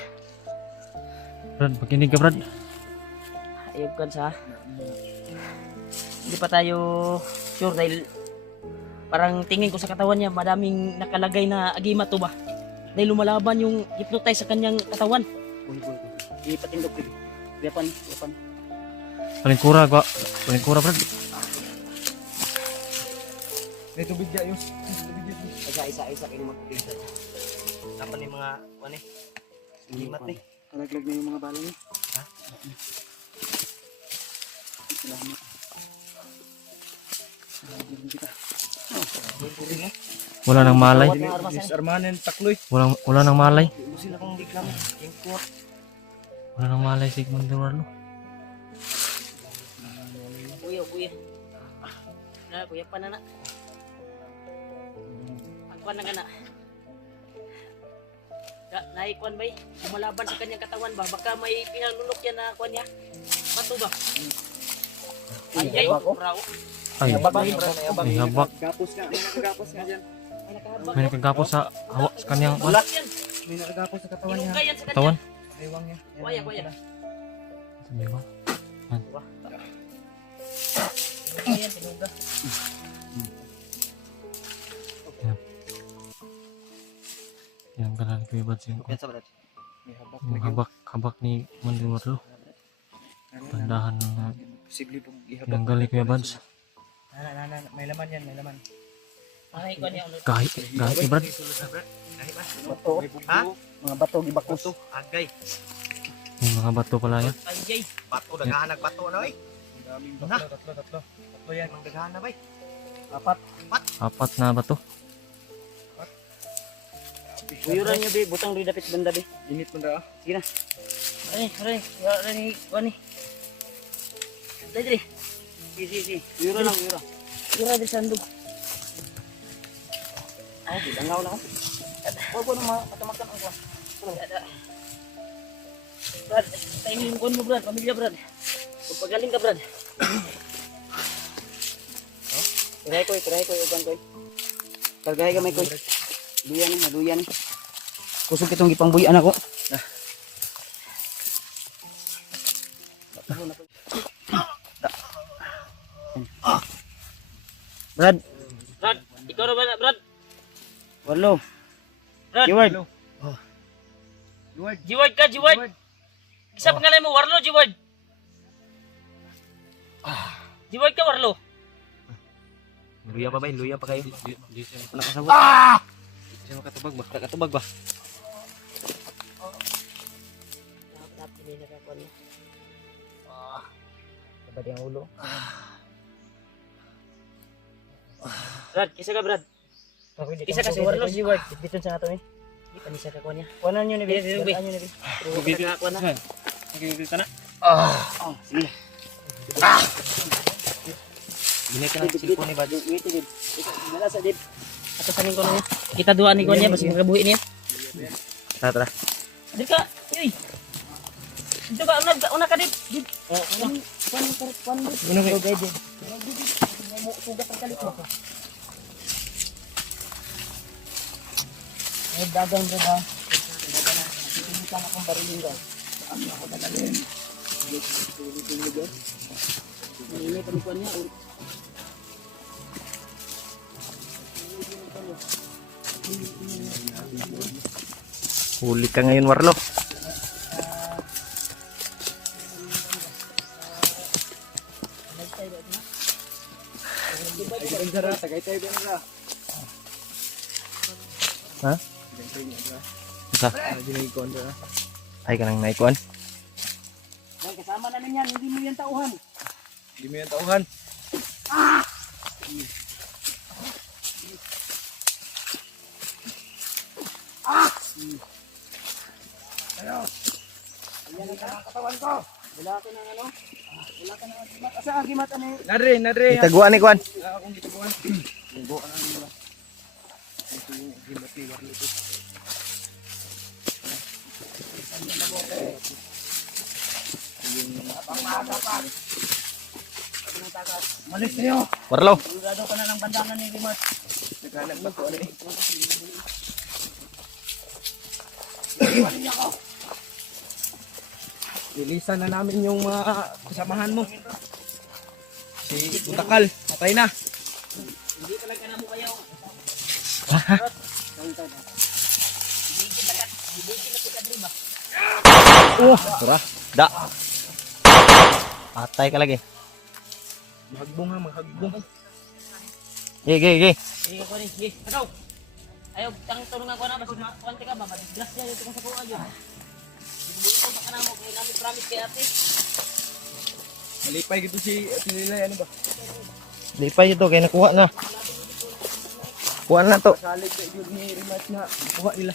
Brad, makinig ka, Brad. Ayog ka sa... Hindi pa tayo sure dahil parang tingin ko sa katawan niya madaming nakalagay na agima to ba? Dahil lumalaban yung hypnotize sa kanyang katawan. Ipatindog ko. Gapan. Palingkura, Brad. May tubig dyan yun. Isa kayo magpapita. Dapat ni mga kuan gimat ni. Alaglag na yung mga bala niya. Wala nang malay. Disarmanan takloy. Wala nang malay. Ibu sila kong reklamo. Yung court. Wala nang malay si Commander Warlo. Kuya. Kuya pa na. Akuan na ka na. Naikuan ba lumalaban sa kanyang katawan ba? Baka may pinalunok yan na kuan niya. Bato ba? Ay, bravo. Ay, may habak. Gapos ka. May nakagapos nga dyan. May nagkagapos sa hawak sa kanyang Wala yan. May nakagapos sa katawan niya. Ilungay yan sa kanya. katawan. Aywang niya. Kuya. Sabi ba? Ayan, tinuga. Yan ka lang Kuya Bads yung Yan sa brad. May habak. yung habak ni Commander Warlo. Tandahan na Posible pong ihabak. yung gali Kuya Bads. May laman yan. May laman. Ay, kuan niya. Kahit ni Brad. Bato. Ha? Mga bato gibakos. Agay. May mga bato pala yan. Ay, Bato. Naghahanag bato na ay. Tatlo yan. Ang naghahanap ay. Apat na bato. Uyuran niyo be, butang ri dapit banda be. Init mo na. Sige na. Aray, kuan ni. Dali. Si. Uyuran lang, uyuran. Kira di sandog. Ay, bilangaw na ako. Huwag ko na matamakan ang kuwan. Brad, tayo yung kuan mo, Brad. Pamilya, Brad. Pagpagaling ka, Brad. Tiray ko, uban ko. Kargahay ka may ko. Luyan ni. Kusog kitong gipangbuyan ako. Brad, Brad, ikaw na ba na, Brad? Warlo. Brad. Keyword. Jiward ka, Jiward. Isa pangalan mo, Warlo, Jiward. Jiward ka, Warlo. Luya pa ba? Luya pa kayo. Nakasabot. Siya makatubag ba? Sabad yung ulo. Brad, kisa ka, Brad. Isa ka si Warlo, Jiward. Biton sa ato eh. Di pa niya ka kuan niya. Kuanan nyo ni Be. Be. Kuanan nyo ni Be. Bibig ka kuan na. Nagkikita na. Oh, sige. Ginay ka ng cellphone ni Bad. Wait, Dib. Dala sa Dib. Ato sa ko na niya. Kita duwa ni kuan niya, basi kabuhi niya. Tara. Dito ka, yoy. Dito ka, una ka, Dib. Kuan guide. Sugat ang kalit mo. Ay, dagang bro ha. Hindi ka na kong barilin ka. Ako dadalhin. Hindi kami kuan niya. Huli ka ngayon, Warlo. Ha? Isa. Ay ka nang naikuan. Ay, kasama namin yan. Hindi mo yan tauhan. Hindi mo yan tauhan. Yan ang katawan ko. Wala ka ng ano. Wala ka ng agimat. Asa agimat ano eh. Nadre. Itaguan ni Kwan. Akong gitaguan. Taguan ang nila. Ito yung agimat ni Warlo ko. Malis tayo. Warlo. Sigurado ka na ng bandangan ni Rimar. Naghanap ba ito ano eh? Lilisan na namin yung mga kasamahan mo. Si Butakal, patay na. Hindi talaga na mo kayo. Tara. Da. Patay ka lagi. Mahagbong ha, mahagbong. Ge. Sige ko ni. Sige. Ano? Ayaw tang tulungan ko na basta kuante ka ba? Madisgrasya dito kung sa kuha yo. Dito pa kana mo kay namin promise kay ate. Malipay gitu si Ate Nilay, ano ba? Lipay ito kay nakuha na. Kuha na to. Salig na yun ni Rimat na kuha nila.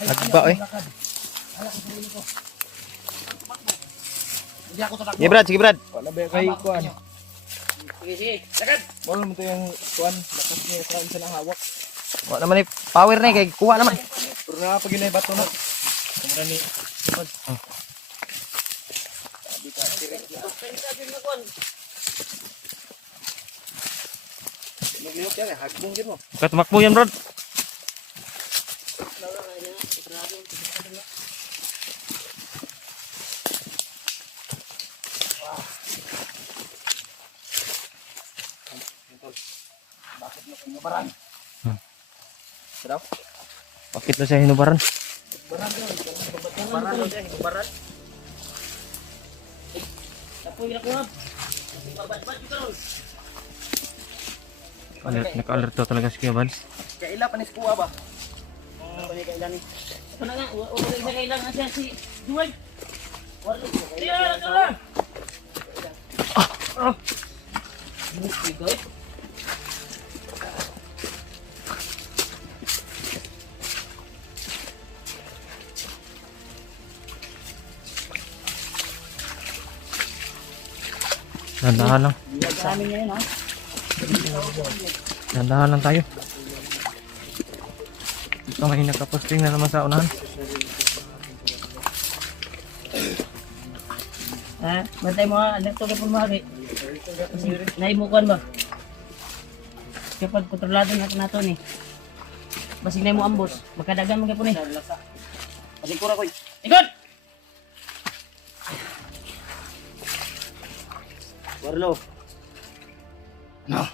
Agba eh. Hindi ako tatakbo. Sige Brad, sige Brad. Wala ba kay kuan? Sige, sige. Sagad. Wala mo to yung kuan, lakas niya sa isa ng hawak. Wala naman eh. Power na eh, kay kuha naman. Pero na pag inay bato na. Kumara ni Sipag. Maglihok yan eh, hagbong din mo. Katumakbo yan, bro. Bakit na siya hinubaran? Tapoy na ko ha. Babad-bad kita ron. Naka-alert daw talaga si Kuya Vans. Kaya ila panis kuha ba? Ano nga, wala sa kailangan siya si Duwag. Wala. Tira. Ikaw. Dandahan lang. Sa amin ngayon ha. Dandahan lang tayo. Ito may nakaposting na naman sa unahan. Bantay mo ha, anak to kapag mari. Kasi naimukuan ba? Kapag kontrolado nato ni. Basig na mo ambos, magkadagan mo kapon ni. Basig pura koy. Ikot! Warlo. No.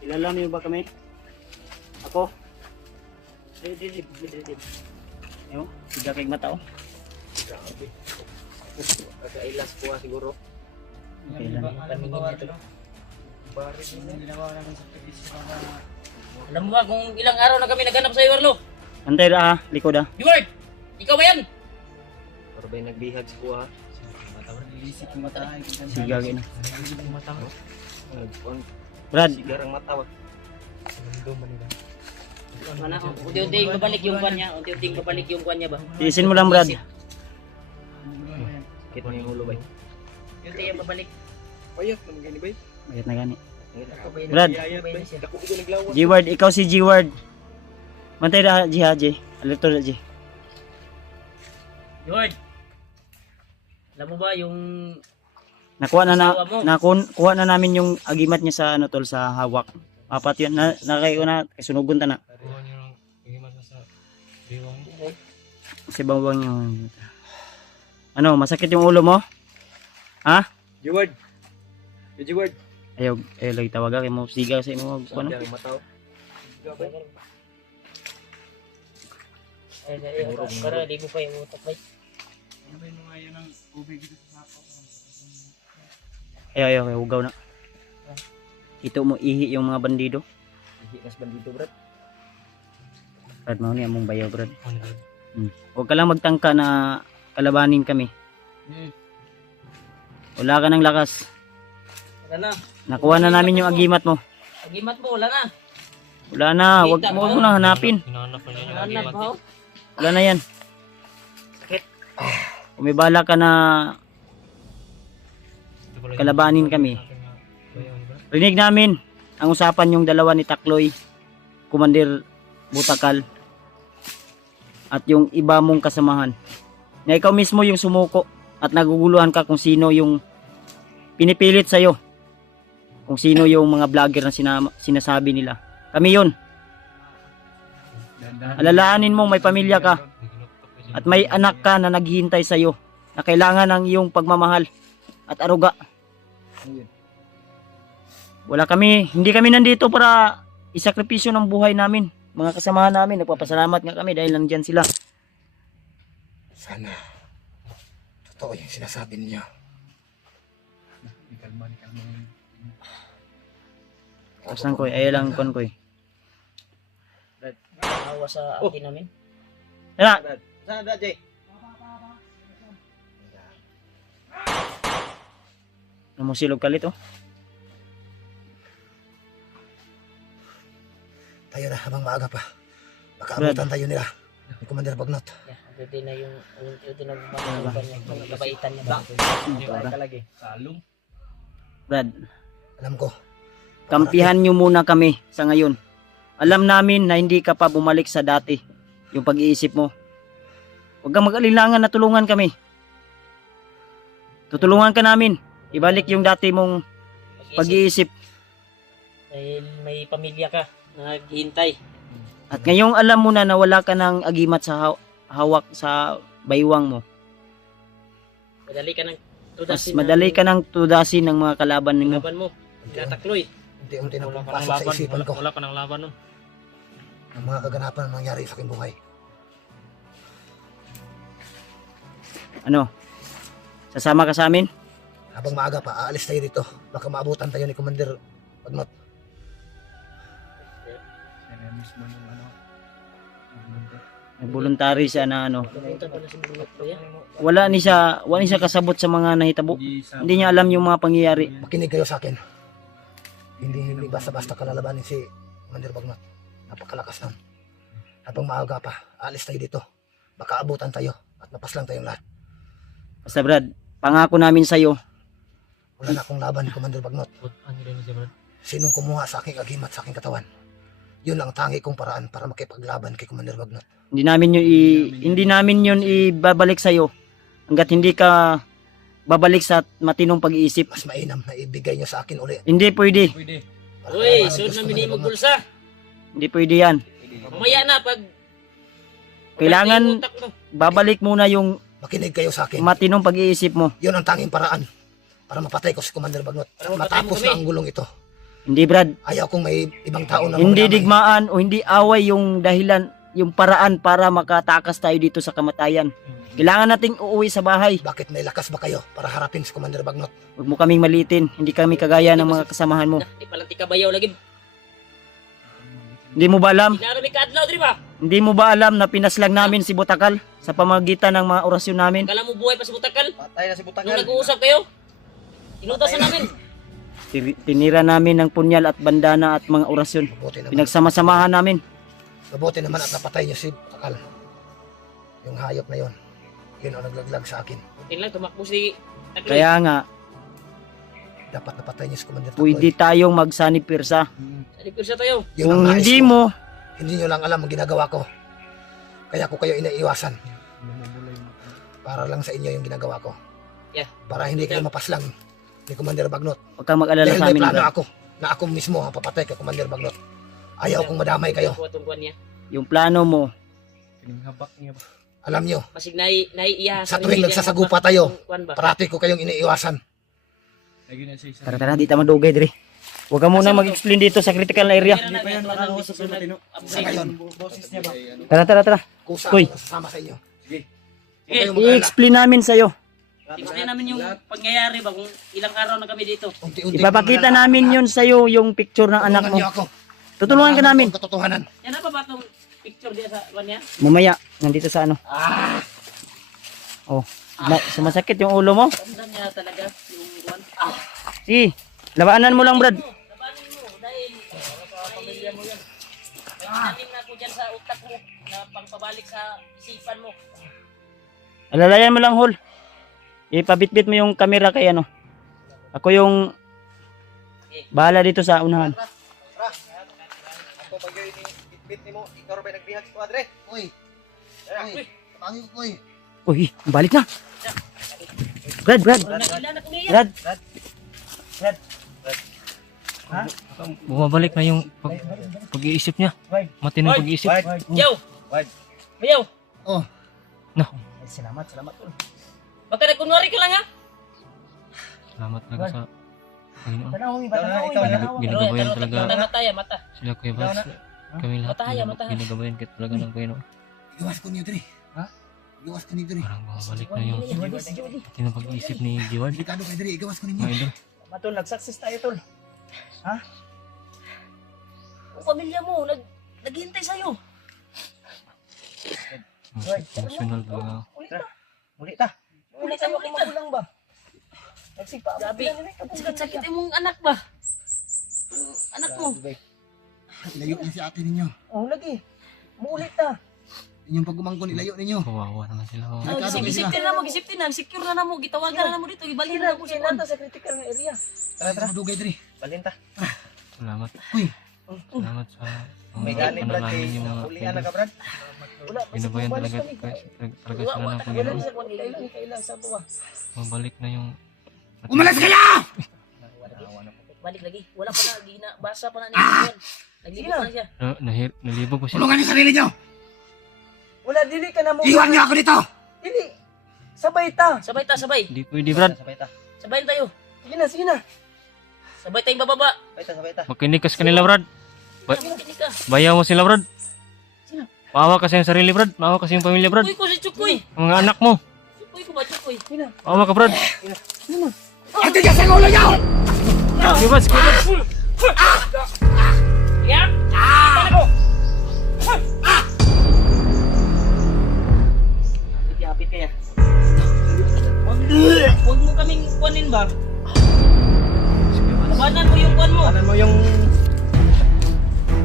Kilala mo ba kami? Ako? Dili. Yo, siga kay mata oh. Kakailas kuha siguro. Alam mo ba kung ilang araw na kami naghanap sa iyo, Warlo? Antay ra ha, likod ah. Duwag! Ikaw ba yan? Pero ba'y nagbihag si kuha? Siga kay na. Nagkuhan. Brad, Sigarang mata ba? Mana, unti-unting babalik yung kwan niya. Unti-unting babalik yung kwan niya ba? tiisin mo lang Brad. Sakit mo yung ulo ba? Unti yung babalik. Payat naman gani ba? Bakit na gani? Brad, Dako ko naglawas. G-word, ikaw si G-word. Mantay ra G ha G. Alerto ra G. Duwag! Alam mo ba yung... Nakuha kuha na namin yung agimat niya sa ano tol sa hawak. Apat yun na kayo na kasunugon ta na. Kuha niyo lang. Igimas na sa diwang. Kasi bawang yung ano, masakit yung ulo mo? Ha? G-word. G-word. Ayaw lagi tawaga kay mo siga sa imo kuno. Sigarang mata. Para di mo pa yung utak ba? Ayaw ugaw na. Ito mo ihi yung mga bandido. Hinas bandido brad. Brad mo ni among bayaw brad. Huwag ka lang magtangka na kalabanin kami. Wala ka ng lakas. Wala na. Nakuha na namin yung agimat mo. Agimat mo, wala na. Wala na, wag mo na hanapin. Hinahanap pa niya yung Hanap agimat. ba ho? Wala na yan. Umibala ka na kalabanin kami. Rinig namin ang usapan yung dalawa ni Takloy, Commander Butakal, at yung iba mong kasamahan. Na ikaw mismo yung sumuko at naguguluhan ka kung sino yung pinipilit sa'yo. Kung sino yung mga vlogger na sinasabi nila. Kami yun. Alalaanin mo may pamilya ka at may anak ka na naghihintay sa'yo na kailangan ng iyong pagmamahal at aruga. Hindi kami nandito para isakripisyo ng buhay namin. Mga kasamahan namin, nagpapasalamat nga kami dahil nandyan sila. Sana totoo yung sinasabi niyo. Tapos lang koy, ayaw lang kon koy. Awa sa akin namin. Tara, Sana Brad Jay? namusilog kalit oh. Tayo na habang maaga pa. Baka abutan tayo nila. Ni Commander Bagnot. Yeah, pwede na yung mga kabaitan niya. Brad, Alam ko, kampihan nyo muna kami sa ngayon. Alam namin na hindi ka pa bumalik sa dati, yung pag-iisip mo. Huwag kang mag-alilangan na tulungan kami. Tutulungan ka namin. Ibalik yung dati mong pag-iisip. Dahil may pamilya ka na naghihintay. At ngayong alam mo na wala ka ng agimat sa hawak sa baywang mo. Madali ka ng Mas madali ka ng tudasin ng mga kalaban mo. laban mo. Tinatakloy. unti-unti na Wala ka ng pumapasok sa laban. isipan ko Wala ka ng laban nun. ang mga kaganapan na nangyari sa aking buhay. Ano? Sasama ka sa amin? Habang maaga pa, aalis tayo dito. Baka maabutan tayo ni Commander Bagnot. Nag-voluntary siya na ano. Pumunta pa na sa mga kuya. Wala ni siya kasabot sa mga nahitabo. Hindi niya alam yung mga pangyayari. Makinig kayo sa akin. Hindi basta-basta kalalabanin si Commander Bagnot. Napakalakas nun. Habang maaga pa, aalis tayo dito. Baka abutan tayo at napaslang tayong lahat. Basta Brad, pangako namin sa'yo. Wala na akong laban ni Commander Bagnot. Ano rin siya, Brad? Sinong kumuha sa aking agimat sa aking katawan? Yun ang tangi kong paraan para makipaglaban kay Commander Bagnot. Hindi namin yun ibabalik sa'yo hanggat hindi ka babalik sa matinong pag-iisip. Mas mainam na ibigay niyo sa akin uli. Hindi pwede. Pwede. Para Uy, kalabanin sunod Diyos na Commander minimum Bagnot. bulsa. Hindi pwede yan. Mamaya na pag Kailangan yung utak mo. babalik muna yung Makinig kayo sa akin. matinong pag-iisip mo. Yun ang tanging paraan para mapatay ko si Commander Bagnot. Para mapatay mo Matapos kami. na ang gulong ito. Hindi Brad, Ayaw kong may ibang tao na hindi mamamay. digmaan o hindi away yung dahilan, yung paraan para makatakas tayo dito sa kamatayan. Kailangan nating uuwi sa bahay. Bakit may lakas ba kayo para harapin si Commander Bagnot? Huwag mo kaming malitin. Hindi kami kagaya ng mga kasamahan mo. Di palang tika bayaw lagi. Hindi mo ba alam? Tinarami ka adlaw, di ba? Hindi mo ba alam na pinaslang namin si Butakal sa pamagitan ng mga orasyon namin? Kala mo buhay pa sa butakal? Patay na si Nung Butakal. nag-uusap kayo? Inutasan namin. Tinira namin ng punyal at bandana at mga orasyon. Mabuti naman. Pinagsama-samahan namin. Mabuti naman at napatay niyo si Butakal. Yung hayop na yon. Yun ang naglaglag sa akin. Yun lang, tumakbo si Takloy. Kaya nga, Dapat napatay niyo si Commander Takloy. pwede tayong magsanipirsa. Sa likod siya tayo. Yun ang Kung nais hindi ko. mo, Hindi nyo lang alam ang ginagawa ko. Kaya ko kayo inaiwasan. Para lang sa inyo yung ginagawa ko. Yeah. Para hindi kayo mapaslang ni Commander Bagnot. huwag kang mag-alala Dahil sa may amin. plano Brad. ako na ako mismo ang papatay kay Commander Bagnot. Ayaw kong madamay kayo. Kuha tungkuan niya. Yung plano mo, Kininghabak niya ba? Alam nyo, Masig naiiya. sa tuwing nagsasagupa tayo, Kuan ba? parati ko kayong iniiwasan. Lagi na siya isa. tara, di tayo madugay dire. Huwag ka muna mag-explain dito sa critical na area. Hindi pa yan makakausap sa matino. Sa ngayon, Boses niya ba? Tara. kusa Uy. ako sasama sa inyo. Sige. Huwag kayong mag-alala. I-explain namin sa'yo. Explain namin yung pangyayari ba kung ilang araw na kami dito. Unti-unti Ipapakita namin yun sa'yo yung picture ng anak mo. Tulungan niyo ako. Tutulungan ka namin. Ang katotohanan. Yan na ba itong picture diya sa kuan niya? Mamaya, nandito sa ano. Oh, sumasakit yung ulo mo. Ramdam niya talaga yung kuan. Sige, labanan mo lang Brad. Labanin mo dahil pamilya mo yan. May tinanim na ako dyan sa utak mo na pangpabalik sa isipan mo. Alalayan mo lang Hol. Ipabitbit mo yung camera kay ano. Ako yung Bahala dito sa unahan. Ako pag yun bit ni mo, ikaw ba nagbihag sa kuadre? Uy. Uy. Tabangi ko, uy. Uy, balik na. Brad. Brad. Bumabalik na yung pag-iisip niya. Matinong pag-iisip. Yo! Bayaw! Oh. No. Salamat tol. Baka nagkunwari ka lang ha? Salamat talaga sa Panginoon. Tanaw mi Ginagabayan talaga Mata ya, mata. sila Kuya Bas. Kami lahat Mataya, mataya. ginagabayan kita talaga ng Panginoon. Iwas ko niyo, Dre. Ha? Iwas ko niyo, Dre. Parang bumabalik na yung matinong pag-iisip ni Jiwad. Delikado kay Dre. Igawas ko ninyo. Mga idol. Matol, nag-success tayo tol. Ang pamilya mo, naghihintay sa'yo. Emotional talaga. Muli ta. Ulit tayo, ulit tayo. Magulang ba? Nagsigpa. Grabe, sakit-sakit mong anak ba? Anak mo. Ilayo niyo si ate ninyo. Oh, lagi. Muulit ta. Inyong pagumangkon, ilayo ninyo. Kawawa naman sila. Oh. Gisiptin na mo, gisiptin na. Secure na mo, gitawagan na mo dito. Ibalhin na mo sa kwan. sa critical na area. Tara, madugay, Dre. Balinta. Salamat. Uy. Salamat sa May gani Brad panalangin kay niyo mga ulian na idol. ka Brad. Wala. Ginabayan talaga talaga sila ng Panginoon. Kailan sa buwa. Mabalik na yung Umalis kayo! Balik lagi. Wala pa na, di na, basa pa na ni Juan. Naglibot pa na siya. nalibog ko siya. Tulungan niyo sarili niyo! Wala, dili ka na mo. Iwan niyo ako dito! Dili. Sabay ta. Sabay ta, sabay. Hindi pwede Brad. Sabayin tayo. Sige na. Sabay tayong bababa. Sabay ta. Makinikas ka nila Brad. Hindi ka. Bayaw mo sila Brad. Maawa kasi yung sarili Brad. Maawa kasi yung pamilya Brad. Chukoy ko si Chukoy. Ang mga anak mo. Chukoy ko ba, Chukoy? Maawa ka Brad. Ang tigas ang ulo niyo! Kibas. Yeah? Hapit kaya. Huwag mo kaming kuanin ba? Labanan mo yung kuan mo. Kanan mo yung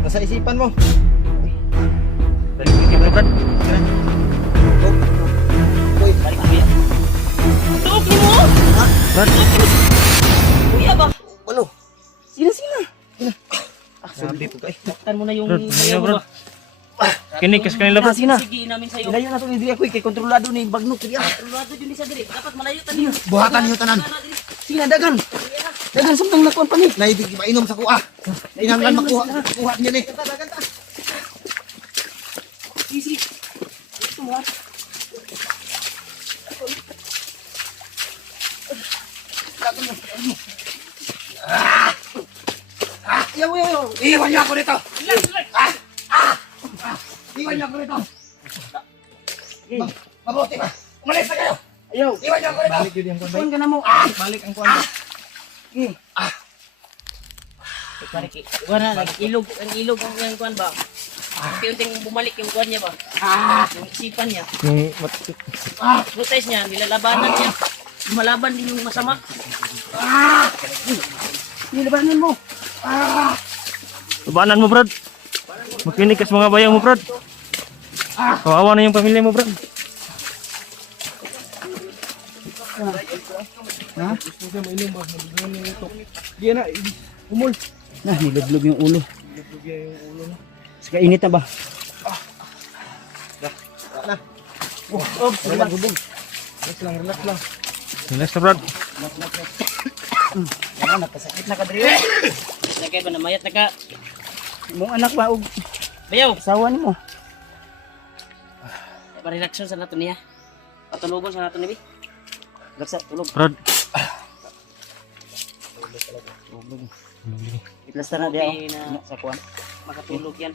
nasa isipan mo. Balik ka Brad. Balik kuya. Tuok ni mo? Brad. Kuya ba? Ano? Sina. Sabi po kay. Taktan mo na yung Brad, kuya mo Brad. ba? Kinikas ka nila Brad. Sina. Sige namin sa'yo. Ilayo na to ni Dili ako kay kontrolado ni Bagno kaya. Tulado yun sa diri. Dapat malayo tayo. Buhatan niyo tanan. Sina dagan. Dagan samtang nakuan pa ni. Naibig mainom sa kuha. Inanglan makuha. Kuha niyo ni. Sisi. Ito mo. Yaw. Iwan niyo ako dito! Iwan niyo ako dito! Mabuti ba? Umalis na kayo! Ayaw. Iwan niyo ako dito! Balik yun yung kuan. Kuan ka na mo. Balik ang kuan. Balik. Wala nag-ilog, ang ilog ang kuan ba? Unti-unting bumalik yung kuan niya ba? Yung isipan niya. Yung Protest niya, nilalabanan niya. Lumalaban din yung masama. Nilabanan mo. Labanan mo Brad. Makinikas mga bayaw mo Brad. Kawawa na yung pamilya mo Brad. Di na. Umul. Nah, nilublog yung ulo. Saka init na ba? Relax lang. Relax na Brad. Ano, nagkasakit na ka diri. Nagkaya ba namayat na ka? Mong anak ba og Bayaw! asawa nimo? Parelaxon sa nato niya. Patulugon sa nato ni Bi. Laksa tulog. Brad. Iplasta na dia Okay na. sa kuan. Makatulog yan.